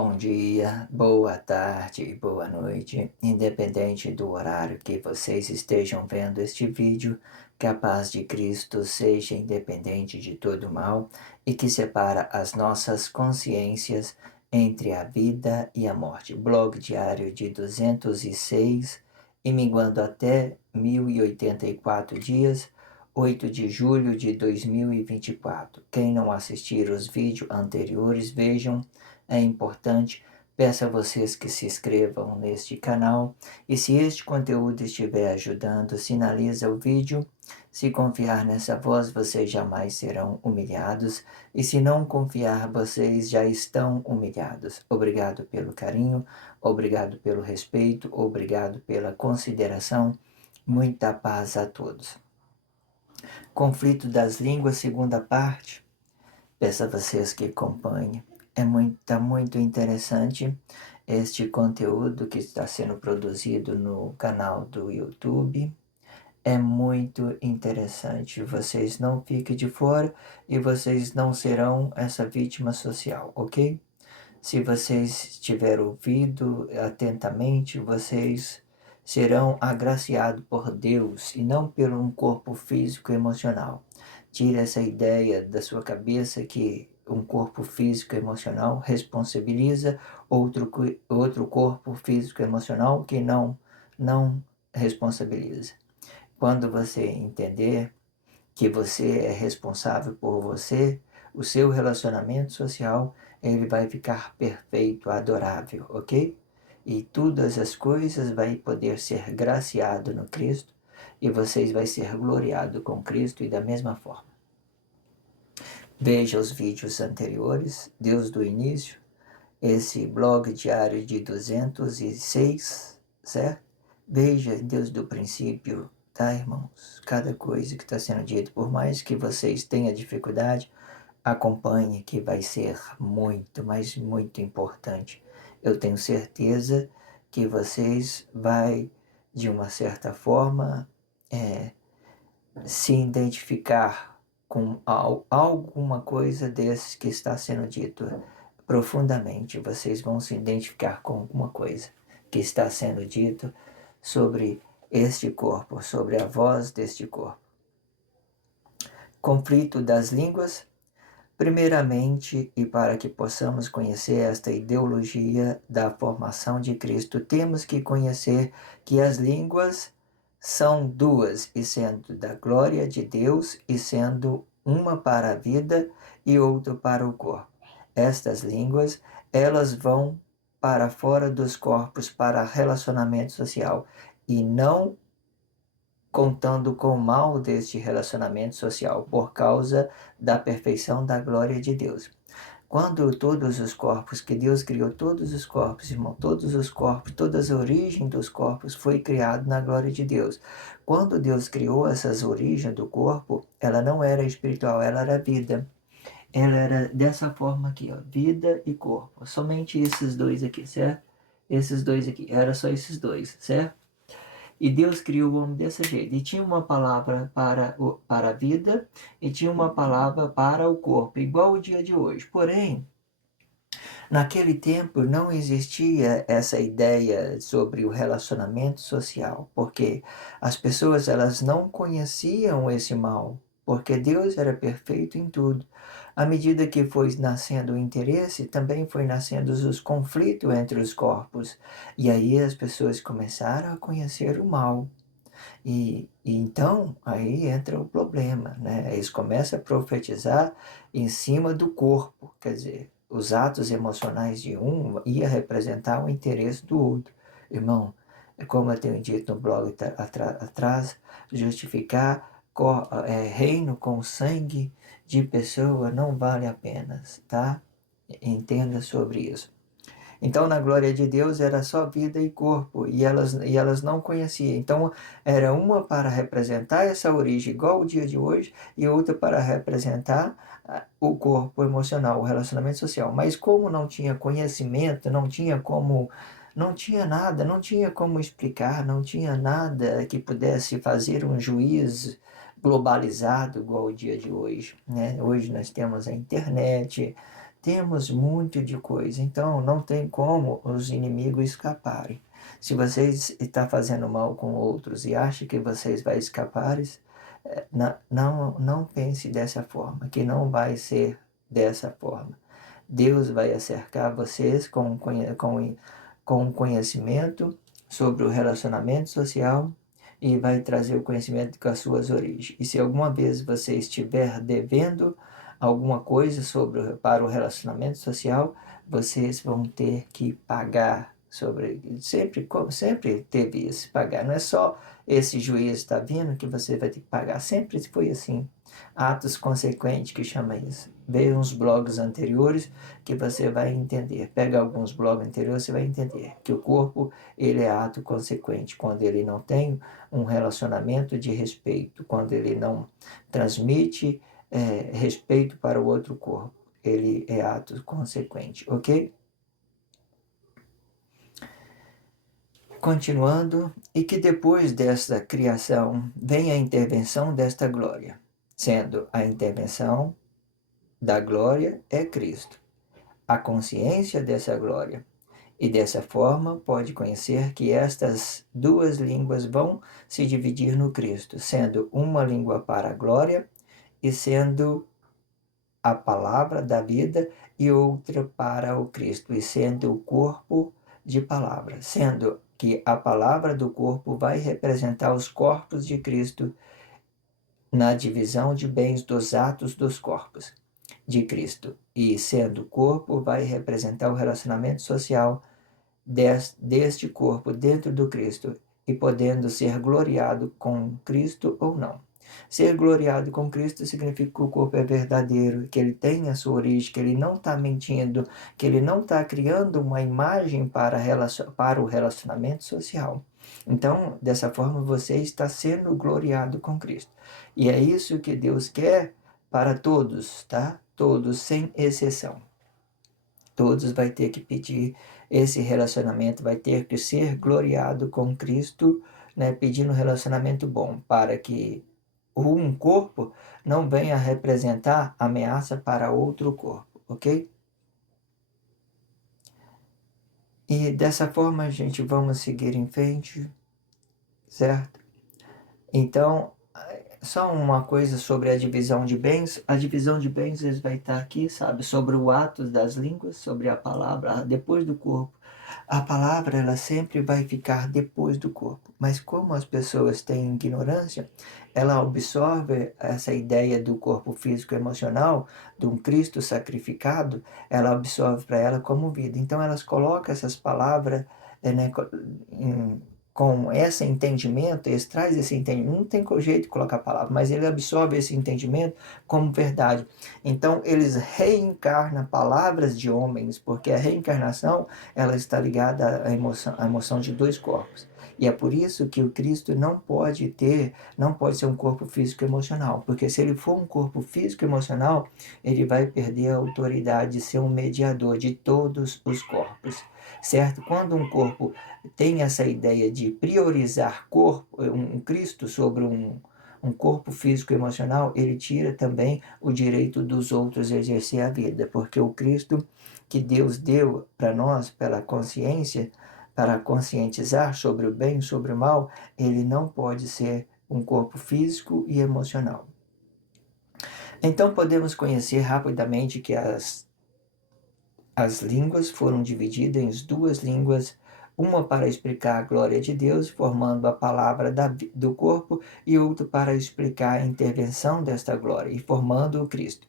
Bom dia, boa tarde e boa noite, independente do horário que vocês estejam vendo este vídeo, que a paz de Cristo seja independente de todo mal e que separa as nossas consciências entre a vida e a morte. Blog diário de 206 e minguando até 1084 dias, 8 de julho de 2024. Quem não assistir os vídeos anteriores, vejam. É importante, peço a vocês que se inscrevam neste canal e se este conteúdo estiver ajudando, sinaliza o vídeo. Se confiar nessa voz, vocês jamais serão humilhados e se não confiar, vocês já estão humilhados. Obrigado pelo carinho, obrigado pelo respeito, obrigado pela consideração. Muita paz a todos. Conflito das línguas, segunda parte. Peço a vocês que acompanhem. Tá muito interessante este conteúdo que está sendo produzido no canal do YouTube. É muito interessante. Vocês não fiquem de fora e vocês não serão essa vítima social, ok? Se vocês tiverem ouvido atentamente, vocês serão agraciados por Deus e não por um corpo físico e emocional. Tire essa ideia da sua cabeça que um corpo físico e emocional responsabiliza outro corpo físico e emocional que não responsabiliza. Quando você entender que você é responsável por você, o seu relacionamento social, ele vai ficar perfeito, adorável, ok? E todas as coisas vai poder ser graciado no Cristo e vocês vai ser gloriado com Cristo e da mesma forma. Veja os vídeos anteriores, Deus do início, esse blog diário de 206, certo? Veja Deus do princípio, tá, irmãos? Cada coisa que está sendo dito, por mais que vocês tenham dificuldade, acompanhe que vai ser muito, mas muito importante. Eu tenho certeza que vocês vai, de uma certa forma, se identificar com alguma coisa desses que está sendo dito profundamente. Vocês vão se identificar com alguma coisa que está sendo dito sobre este corpo, sobre a voz deste corpo. Conflito das línguas. Primeiramente, e para que possamos conhecer esta ideologia da formação de Cristo, temos que conhecer que as línguas são duas, e sendo da glória de Deus, e sendo uma para a vida e outra para o corpo. Estas línguas, elas vão para fora dos corpos, para relacionamento social, e não contando com o mal deste relacionamento social, por causa da perfeição da glória de Deus. Quando todos os corpos, que Deus criou todos os corpos, irmão, todos os corpos, todas as origens dos corpos foi criado na glória de Deus. Quando Deus criou essas origens do corpo, ela não era espiritual, ela era vida. Ela era dessa forma aqui, ó, vida e corpo. Somente esses dois aqui, certo? Esses dois aqui, era só esses dois, certo? E Deus criou o homem desse jeito. E tinha uma palavra para a vida e tinha uma palavra para o corpo, igual o dia de hoje. Porém, naquele tempo não existia essa ideia sobre o relacionamento social, porque as pessoas elas não conheciam esse mal, porque Deus era perfeito em tudo. À medida que foi nascendo o interesse, também foi nascendo os conflitos entre os corpos. E aí as pessoas começaram a conhecer o mal. E então aí entra o problema, né? Eles começam a profetizar em cima do corpo, quer dizer, os atos emocionais de um ia representar o interesse do outro. Irmão, como eu tenho dito no blog atrás, justificar reino com sangue de pessoa não vale a pena, tá? Entenda sobre isso. Então, na glória de Deus era só vida e corpo, e elas não conheciam. Então, era uma para representar essa origem, igual o dia de hoje, e outra para representar o corpo emocional, o relacionamento social. Mas como não tinha conhecimento, não tinha nada, não tinha como explicar, não tinha nada que pudesse fazer um juízo globalizado igual o dia de hoje, né? Hoje nós temos a internet, temos muito de coisa, então não tem como os inimigos escaparem. Se vocês estão fazendo mal com outros e acham que vocês vão escapar, não pense dessa forma, que não vai ser dessa forma. Deus vai cercar vocês com conhecimento sobre o relacionamento social e vai trazer o conhecimento com as suas origens. E se alguma vez você estiver devendo alguma coisa para o relacionamento social, vocês vão ter que pagar sobre. Sempre teve esse pagar. Não é só esse juiz está vindo que você vai ter que pagar. Sempre foi assim. Atos consequentes que chama isso. Veja uns blogs anteriores que você vai entender. Pega alguns blogs anteriores, você vai entender que o corpo ele é ato consequente quando ele não tem um relacionamento de respeito, quando ele não transmite respeito para o outro corpo. Ele é ato consequente, ok? Continuando, e que depois desta criação vem a intervenção desta glória, sendo a intervenção da glória é Cristo, a consciência dessa glória, e dessa forma pode conhecer que estas duas línguas vão se dividir no Cristo, sendo uma língua para a glória e sendo a palavra da vida e outra para o Cristo, e sendo o corpo de palavra, sendo que a palavra do corpo vai representar os corpos de Cristo na divisão de bens dos atos dos corpos de Cristo, e sendo o corpo vai representar o relacionamento social deste corpo dentro do Cristo e podendo ser gloriado com Cristo ou não. Ser gloriado com Cristo significa que o corpo é verdadeiro, que ele tem a sua origem, que ele não está mentindo, que ele não está criando uma imagem para o relacionamento social. Então, dessa forma, você está sendo gloriado com Cristo. E é isso que Deus quer para todos, tá? Todos, sem exceção. Todos vai ter que pedir esse relacionamento, vai ter que ser gloriado com Cristo, né, pedindo um relacionamento bom, para que um corpo não venha representar ameaça para outro corpo, ok? E dessa forma, gente, vamos seguir em frente, certo? Então, só uma coisa sobre a divisão de bens. A divisão de bens vai estar aqui, sabe? Sobre o ato das línguas, sobre a palavra, depois do corpo. A palavra, ela sempre vai ficar depois do corpo. Mas como as pessoas têm ignorância, ela absorve essa ideia do corpo físico e emocional, de um Cristo sacrificado, ela absorve para ela como vida. Então, elas colocam essas palavras né, com esse entendimento, eles trazem esse entendimento, não tem jeito de colocar a palavra, mas ele absorve esse entendimento como verdade. Então, eles reencarnam palavras de homens, porque a reencarnação, ela está ligada à emoção de dois corpos. E é por isso que o Cristo não pode ser um corpo físico e emocional, porque se ele for um corpo físico e emocional, ele vai perder a autoridade de ser um mediador de todos os corpos, certo? Quando um corpo tem essa ideia de priorizar um Cristo sobre um corpo físico e emocional, ele tira também o direito dos outros a exercer a vida, porque o Cristo que Deus deu para nós, pela consciência, para conscientizar sobre o bem e sobre o mal, ele não pode ser um corpo físico e emocional. Então podemos conhecer rapidamente que as línguas foram divididas em duas línguas, uma para explicar a glória de Deus, formando a palavra do corpo, e outra para explicar a intervenção desta glória, e formando o Cristo.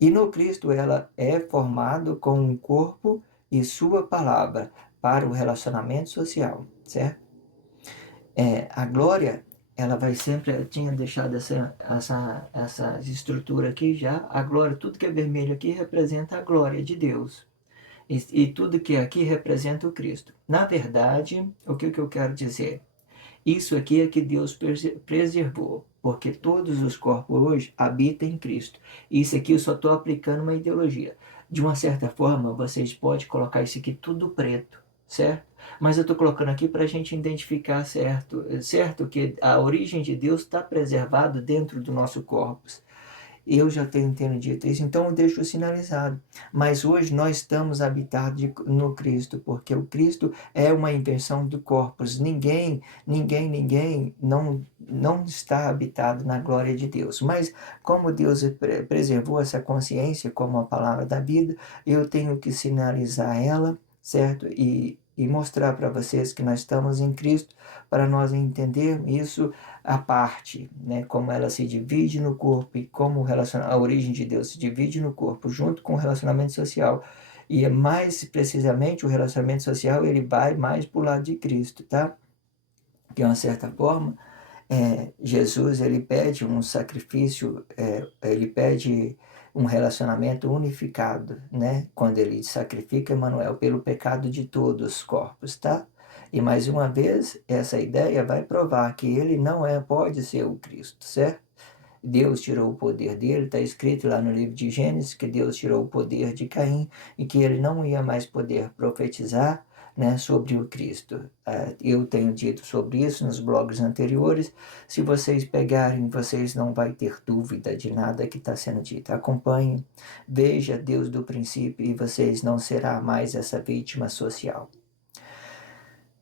E no Cristo ela é formado com um corpo e sua palavra para o relacionamento social, certo? A glória, ela vai sempre, eu tinha deixado essa estrutura aqui já, a glória, tudo que é vermelho aqui representa a glória de Deus. E tudo que aqui representa o Cristo. Na verdade, o que eu quero dizer? Isso aqui é que Deus preservou, porque todos os corpos hoje habitam em Cristo. Isso aqui eu só estou aplicando uma ideologia. De uma certa forma, vocês podem colocar isso aqui tudo preto, certo? Mas eu estou colocando aqui para a gente identificar certo que a origem de Deus está preservada dentro do nosso corpo. eu já tenho dito isso, então eu deixo sinalizado. Mas hoje nós estamos habitados no Cristo, porque o Cristo é uma inversão do corpus. Ninguém não está habitado na glória de Deus. Mas como Deus preservou essa consciência como a palavra da vida, eu tenho que sinalizar ela, certo? E mostrar para vocês que nós estamos em Cristo, para nós entendermos isso à parte, né? Como ela se divide no corpo e como a origem de Deus se divide no corpo, junto com o relacionamento social. E mais precisamente o relacionamento social, ele vai mais para o lado de Cristo, tá? De uma certa forma, Jesus, ele pede um sacrifício, ele pede um relacionamento unificado, né? Quando ele sacrifica Emanuel pelo pecado de todos os corpos, tá? E mais uma vez, essa ideia vai provar que ele não pode ser o Cristo, certo? Deus tirou o poder dele, está escrito lá no livro de Gênesis que Deus tirou o poder de Caim e que ele não ia mais poder profetizar, né, sobre o Cristo. Eu tenho dito sobre isso nos blogs anteriores. Se vocês pegarem, vocês não vão ter dúvida de nada que está sendo dito. Acompanhe, veja Deus do princípio e vocês não serão mais essa vítima social.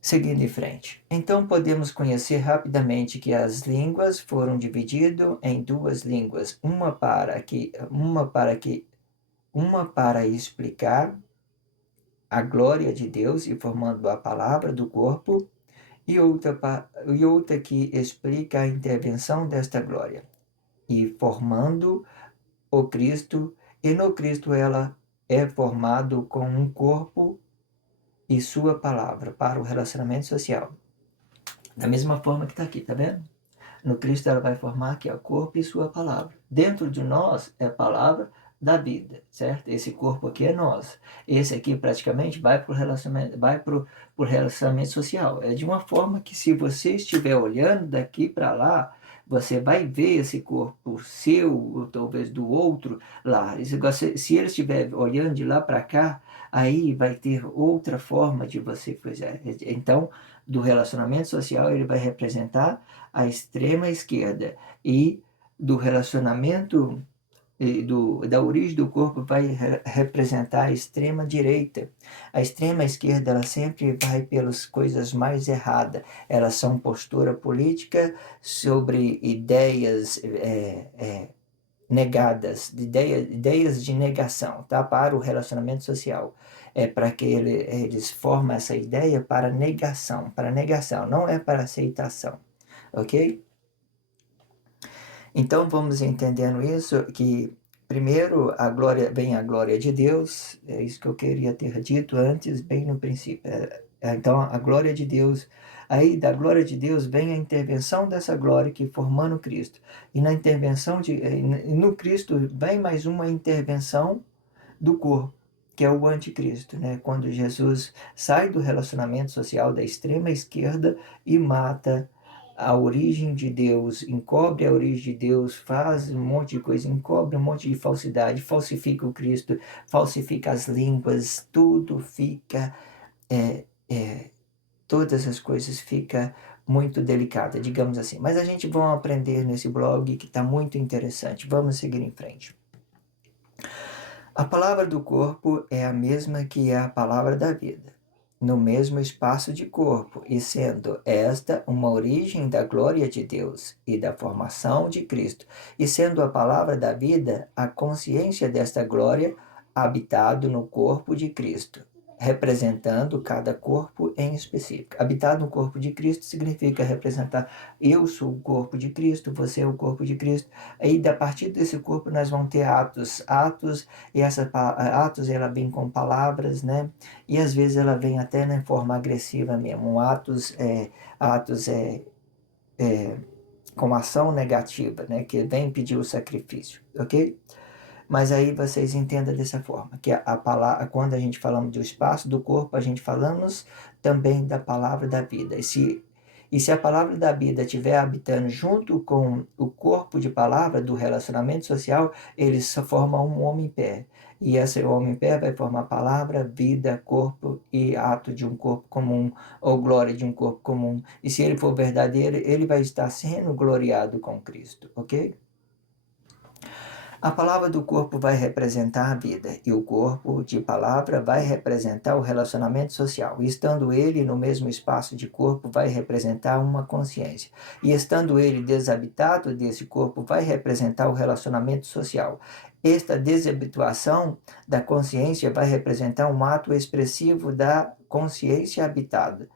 Seguindo em frente. Então podemos conhecer rapidamente que as línguas foram divididas em duas línguas, uma para explicar a glória de Deus e formando a palavra do corpo, e outra que explica a intervenção desta glória e formando o Cristo, e no Cristo ela é formado com um corpo e sua palavra para o relacionamento social. Da mesma forma que está aqui, tá vendo? No Cristo ela vai formar aqui o corpo e sua palavra. Dentro de nós é a palavra da vida, certo? Esse corpo aqui é nós. Esse aqui praticamente vai para o relacionamento social. É de uma forma que se você estiver olhando daqui para lá, você vai ver esse corpo seu, ou talvez do outro lá. Se ele estiver olhando de lá para cá, aí vai ter outra forma de você fazer. Então, do relacionamento social, ele vai representar a extrema esquerda e do relacionamento da origem do corpo vai representar a extrema direita. A extrema esquerda ela sempre vai pelas coisas mais erradas. Elas são postura política sobre ideias negadas, ideias de negação, tá? Para o relacionamento social. Para que eles formam essa ideia para negação, não é para aceitação, ok? Então vamos entendendo isso, que primeiro vem a glória de Deus, é isso que eu queria ter dito antes, bem no princípio. Então a glória de Deus, aí da glória de Deus vem a intervenção dessa glória que formando Cristo. E na intervenção no Cristo vem mais uma intervenção do corpo, que é o anticristo, né? Quando Jesus sai do relacionamento social da extrema esquerda e mata a origem de Deus, encobre a origem de Deus, faz um monte de coisa, encobre um monte de falsidade, falsifica o Cristo, falsifica as línguas, tudo fica, todas as coisas ficam muito delicada, digamos assim. Mas a gente vai aprender nesse blog que está muito interessante. Vamos seguir em frente. A palavra do corpo é a mesma que a palavra da vida, no mesmo espaço de corpo, e sendo esta uma origem da glória de Deus e da formação de Cristo, e sendo a palavra da vida a consciência desta glória habitado no corpo de Cristo, representando cada corpo em específico. Habitar no corpo de Cristo significa representar eu sou o corpo de Cristo, você é o corpo de Cristo. Aí, a partir desse corpo, nós vamos ter atos, e atos ela vem com palavras, né? E às vezes ela vem até na forma agressiva mesmo. Atos com ação negativa, né? Que vem pedir o sacrifício, ok? Mas aí vocês entendam dessa forma, que a palavra, quando a gente falamos do espaço do corpo, a gente falamos também da palavra da vida. E se a palavra da vida estiver habitando junto com o corpo de palavra do relacionamento social, eles formam um homem em pé. E esse homem em pé vai formar palavra, vida, corpo e ato de um corpo comum, ou glória de um corpo comum. E se ele for verdadeiro, ele vai estar sendo gloriado com Cristo, ok? A palavra do corpo vai representar a vida, e o corpo de palavra vai representar o relacionamento social. E estando ele no mesmo espaço de corpo, vai representar uma consciência. E estando ele desabitado desse corpo, vai representar o relacionamento social. Esta desabituação da consciência vai representar um ato expressivo da consciência habitada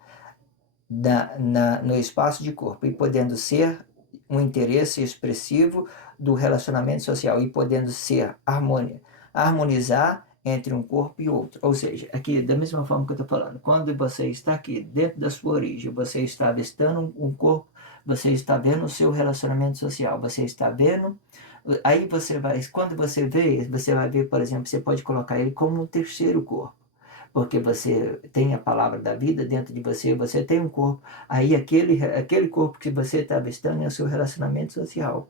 no espaço de corpo, e podendo ser um interesse expressivo do relacionamento social, e podendo ser harmonizar entre um corpo e outro. Ou seja, aqui, da mesma forma que eu estou falando, quando você está aqui dentro da sua origem, você está avistando um corpo, você está vendo o seu relacionamento social, você está vendo. Aí você vai, quando você vê, você vai ver, por exemplo, você pode colocar ele como um terceiro corpo, porque você tem a palavra da vida dentro de você, você tem um corpo, aí aquele corpo que você está avistando é o seu relacionamento social.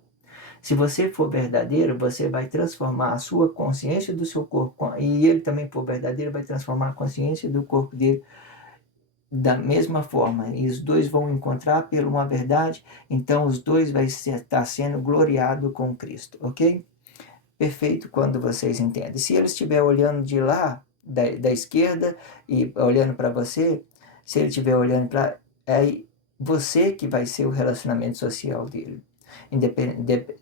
Se você for verdadeiro, você vai transformar a sua consciência do seu corpo, e ele também for verdadeiro, vai transformar a consciência do corpo dele da mesma forma, e os dois vão encontrar por uma verdade, então os dois vai estar sendo gloriado com Cristo, ok? Perfeito quando vocês entendem. Se ele estiver olhando de lá, da esquerda, e olhando para você, se ele estiver olhando para... aí você que vai ser o relacionamento social dele.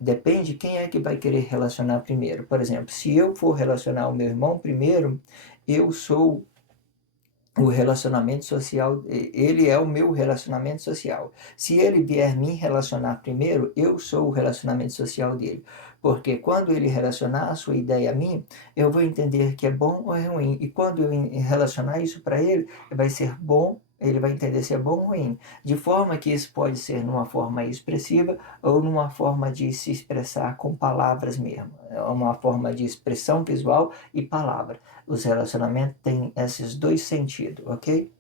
Depende quem é que vai querer relacionar primeiro. Por exemplo, se eu for relacionar o meu irmão primeiro, eu sou o relacionamento social, ele é o meu relacionamento social. Se ele vier me relacionar primeiro, eu sou o relacionamento social dele. Porque quando ele relacionar a sua ideia a mim, eu vou entender que é bom ou é ruim. E quando eu relacionar isso para ele, vai ser bom, ele vai entender se é bom ou ruim. De forma que isso pode ser numa forma expressiva ou numa forma de se expressar com palavras mesmo. É uma forma de expressão visual e palavra. Os relacionamentos têm esses dois sentidos, ok?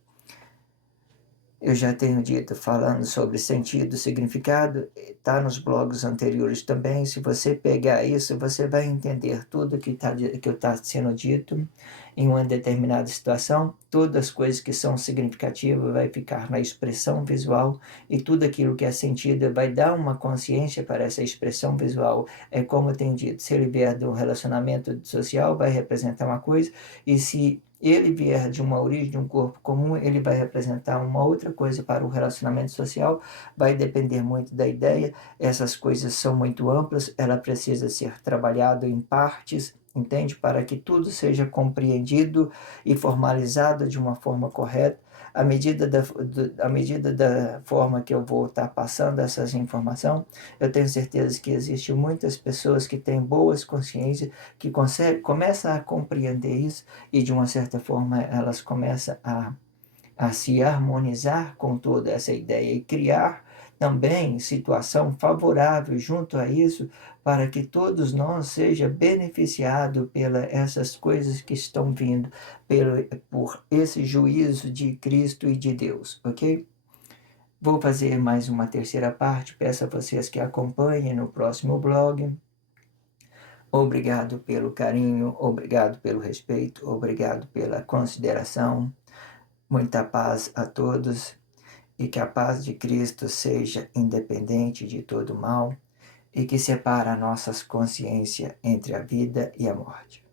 Eu já tenho dito, falando sobre sentido, significado, está nos blogs anteriores também. Se você pegar isso, você vai entender tudo que está sendo dito em uma determinada situação. Todas as coisas que são significativas vai ficar na expressão visual, e tudo aquilo que é sentido vai dar uma consciência para essa expressão visual. É como eu tenho dito, se ele vier do relacionamento social, vai representar uma coisa, e se ele vier de uma origem, de um corpo comum, ele vai representar uma outra coisa para o relacionamento social. Vai depender muito da ideia. Essas coisas são muito amplas, ela precisa ser trabalhada em partes, entende? Para que tudo seja compreendido e formalizado de uma forma correta. À medida da forma que eu vou estar passando essas informações, eu tenho certeza que existem muitas pessoas que têm boas consciências, que começam a compreender isso, e de uma certa forma elas começam a se harmonizar com toda essa ideia e criar também situação favorável junto a isso, para que todos nós seja beneficiado pela essas coisas que estão vindo por esse juízo de Cristo e de Deus, ok? Vou fazer mais uma terceira parte, peço a vocês que acompanhem no próximo blog. Obrigado pelo carinho, obrigado pelo respeito, obrigado pela consideração. Muita paz a todos, e que a paz de Cristo seja independente de todo mal e que separa nossas consciências entre a vida e a morte.